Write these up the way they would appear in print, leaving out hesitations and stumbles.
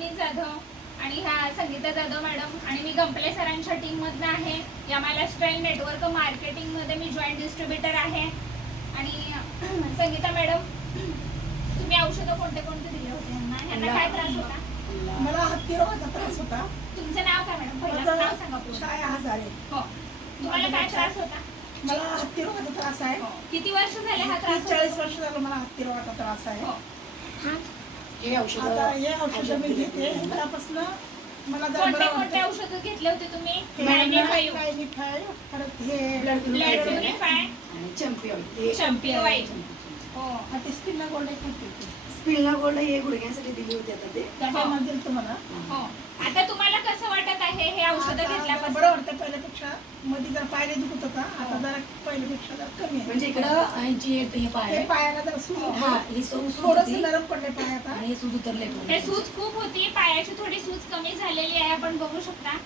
जाधव आणि ह्या संगीता जाधव मॅडम आणि मी गंपले सरांच्या टीम मधनं आहे. यामा लाईफस्टाईल नेटवर्क मार्केटिंग मध्ये मी जॉईंट डिस्ट्रीब्युटर आहे. आणि संगीता मॅडम, तुम्ही औषधं कोणते कोणते दिले होते ह्यांना काय त्रास होता? मला हत्ती रोगाचा त्रास होता. तुमचं नाव काय मॅडम? पहिलं नाव सांगा पूर्ण. छाया हजारे. हो. तुम्हाला काय त्रास होता? मला हत्ती रोगाचा त्रास आहे. किती वर्ष झाले हा त्रास? 40 वर्ष झालं मला हत्ती रोगाचा त्रास आहे. हे औषध आता हे औषध मी घेते त्यापासून मला जरा कोणते बरं कोणते वाटतं. औषध घेतले होते तुम्ही? मॅग्निफाय, मॅग्निफाय, परत हे ब्लड ब्लड प्युरिफाय, आणि चॅम्पियन चॅम्पियन. हो. आता स्किनला गोल्ड खाते. स्पिलना गोल्ड हे गुडघ्यासाठी दिली होती आता ते त्याच्यामध्ये दिलं तुम्हाला. हो. आता तुम्हाला कसं वाटत आहे हे औषध आता घेतल्यापासून? बरं वाटतं पहिल्यापेक्षा. मध्ये जरा पायला दुखत होता, आता जरा पहिल्यापेक्षा जरा कमी आहे. म्हणजे इकडं यांची हे पाय हे पायाला जरा सूज होती. हा ही सूज थोडंसं होती नरम पडले पाय आता. आणि हे सूज उतरले हे सूज खूप होती, पायाची थोडी सूज कमी झालेली आहे, आपण बघू शकता.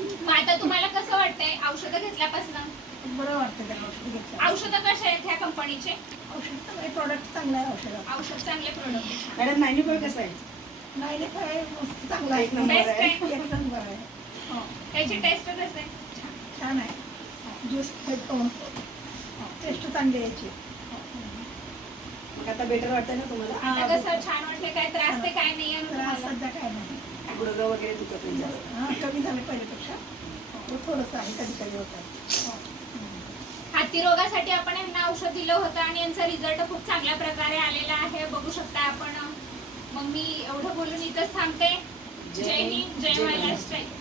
मग आता तुम्हाला कसं वाटतंय औषधं घेतल्यापासून? बरं वाटतं त्या औषध घेतलं. औषधं कशा आहेत ह्या कंपनीचे? औषध चांगलं, प्रोडक्ट चांगलं आहे औषधात. औषध चांगले प्रोडक्ट. मॅडम मॅन्युफॅक्चर कसं आहे? नाही नाही, काय मस्त चांगलं आहे. एक नंबर Best आहे. आहे. एक नंबर आहे. हो. त्याची टेस्ट कसं आहे? छान आहे. ज्यूस टेस्ट चांगली यायची. मग आता बेटर वाटतंय ना तुम्हाला? आता कसं छान वाटते? काय त्रास ते काय नाही आहे ना त्रास तुम्हाला? सध्या काय नाही. गुडघा वगैरे दुखत नाही जास्त. हा, कमी झालं पहिल्यापेक्षा. थोडंसं आहे, कधी कधी होतं. हाती रोगासाठी आपण यांना औषध दिलं होतं आणि यांचा रिझल्ट खूप चांगल्या प्रकारे आलेला आहे, बघू शकता आपण. मग मी एवढं बोलून इथंच थांबते. जय हिंद, जय महाराष्ट्र.